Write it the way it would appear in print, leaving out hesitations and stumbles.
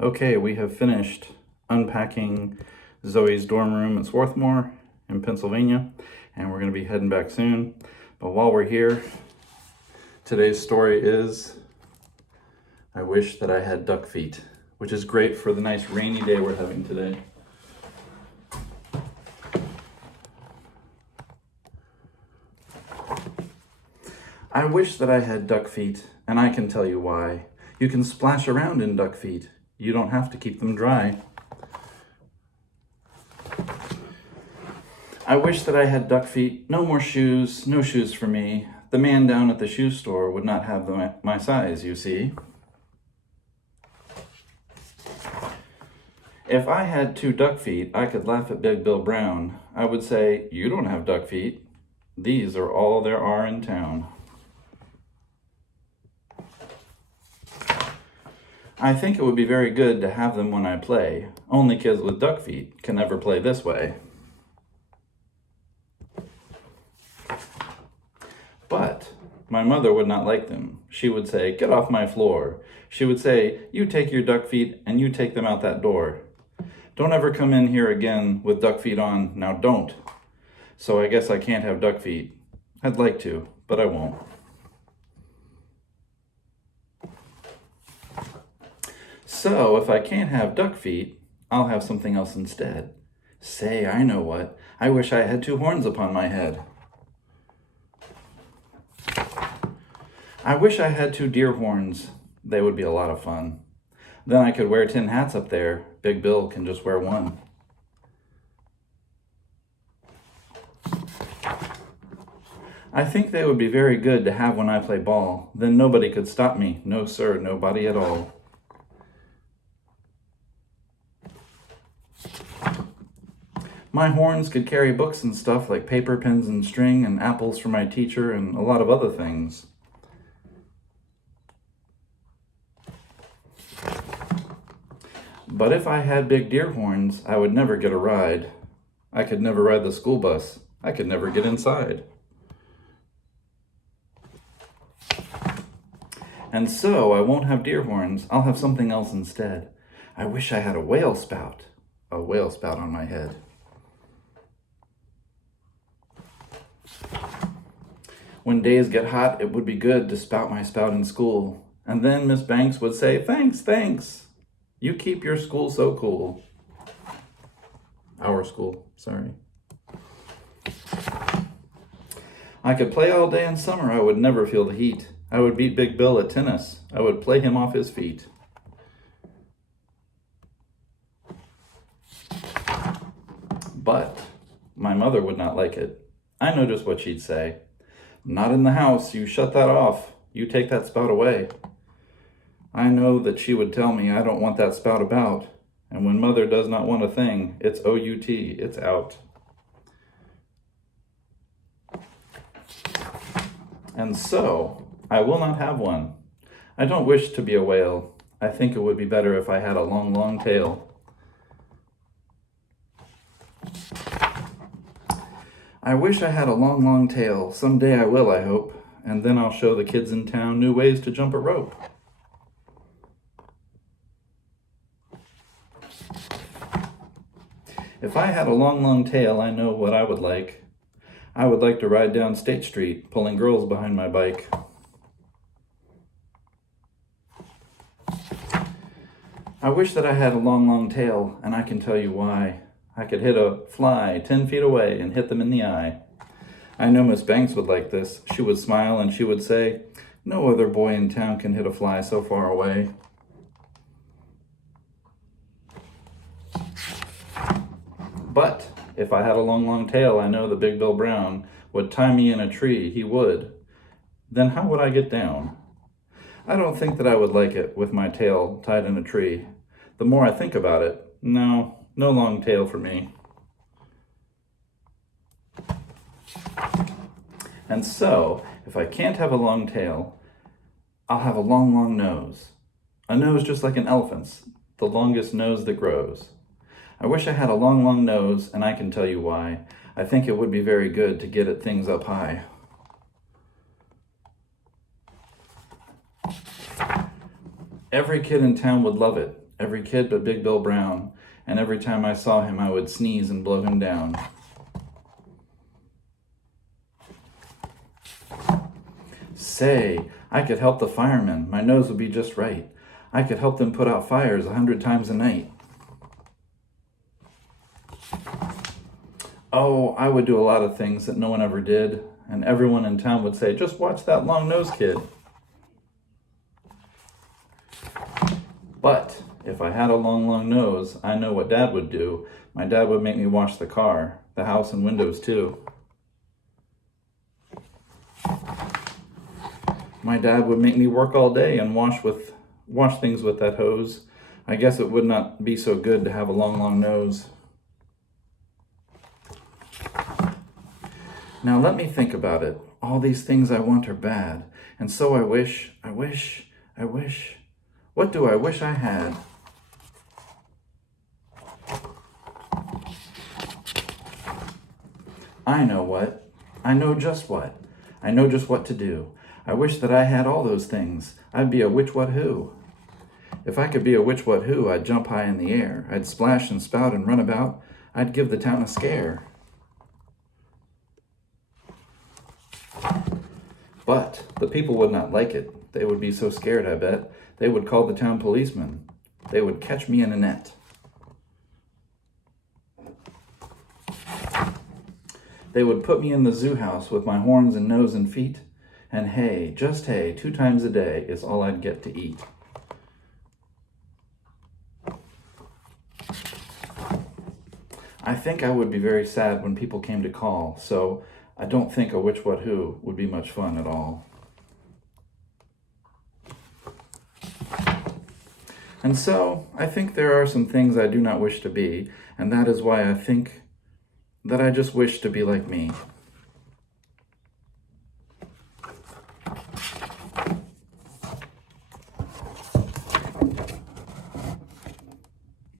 Okay, we have finished unpacking Zoe's dorm room at Swarthmore in Pennsylvania, and we're going to be heading back soon. But while we're here, today's story is I wish that I had duck feet, which is great for the nice rainy day we're having today. I wish that I had duck feet, and I can tell you why. You can splash around in duck feet. You don't have to keep them dry. I wish that I had duck feet. No more shoes, no shoes for me. The man down at the shoe store would not have my size, you see. If I had 2 duck feet, I could laugh at Big Bill Brown. I would say, "You don't have duck feet. These are all there are in town." I think it would be very good to have them when I play. Only kids with duck feet can never play this way. But my mother would not like them. She would say, "Get off my floor." She would say, "You take your duck feet and you take them out that door. Don't ever come in here again with duck feet on. Now don't." So I guess I can't have duck feet. I'd like to, but I won't. So if I can't have duck feet, I'll have something else instead. Say, I know what. I wish I had 2 horns upon my head. I wish I had 2 deer horns. They would be a lot of fun. Then I could wear tin hats up there. Big Bill can just wear one. I think they would be very good to have when I play ball. Then nobody could stop me. No, sir, nobody at all. My horns could carry books and stuff like paper, pens, and string, and apples for my teacher, and a lot of other things. But if I had big deer horns, I would never get a ride. I could never ride the school bus. I could never get inside. And so I won't have deer horns. I'll have something else instead. I wish I had a whale spout. A whale spout on my head. When days get hot, it would be good to spout my spout in school. And then Miss Banks would say, "Thanks, thanks. You keep your school so cool." Our school, sorry. I could play all day in summer. I would never feel the heat. I would beat Big Bill at tennis. I would play him off his feet. But my mother would not like it. I know just what she'd say. "Not in the house. You shut that off. You take that spout away." I know that she would tell me I don't want that spout about. And when mother does not want a thing, it's O-U-T, it's out. And so, I will not have one. I don't wish to be a whale. I think it would be better if I had a long, long tail. I wish I had a long, long tail. Someday I will, I hope. And then I'll show the kids in town new ways to jump a rope. If I had a long, long tail, I know what I would like. I would like to ride down State Street, pulling girls behind my bike. I wish that I had a long, long tail, and I can tell you why. I could hit a fly 10 feet away and hit them in the eye. I know Miss Banks would like this. She would smile and she would say, "No other boy in town can hit a fly so far away." But if I had a long, long tail, I know that Big Bill Brown would tie me in a tree. He would. Then how would I get down? I don't think that I would like it with my tail tied in a tree. The more I think about it, no long tail for me. And so, if I can't have a long tail, I'll have a long, long nose. A nose just like an elephant's, the longest nose that grows. I wish I had a long, long nose, and I can tell you why. I think it would be very good to get at things up high. Every kid in town would love it. every kid but Big Bill Brown, and every time I saw him I would sneeze and blow him down. Say, I could help the firemen, my nose would be just right. I could help them put out fires 100 times a night. Oh, I would do a lot of things that no one ever did, and everyone in town would say, just watch that long-nosed kid. But if I had a long nose, I know what Dad would do. My dad would make me wash the car, the house, and windows too. My dad would make me work all day and wash things with that hose. I guess it would not be so good to have a long nose. Now let me think about it. All these things I want are bad, and so I wish. What do I wish I had? I know what. I know just what. I know just what to do. I wish that I had all those things. I'd be a which what who. If I could be a which what who, I'd jump high in the air. I'd splash and spout and run about. I'd give the town a scare. But the people would not like it. They would be so scared, I bet. They would call the town policeman. They would catch me in a net. They would put me in the zoo house with my horns and nose and feet. And hay, just hay, 2 times a day is all I'd get to eat. I think I would be very sad when people came to call, so I don't think a which what who would be much fun at all. And so, I think there are some things I do not wish to be, and that is why I think that I just wish to be like me.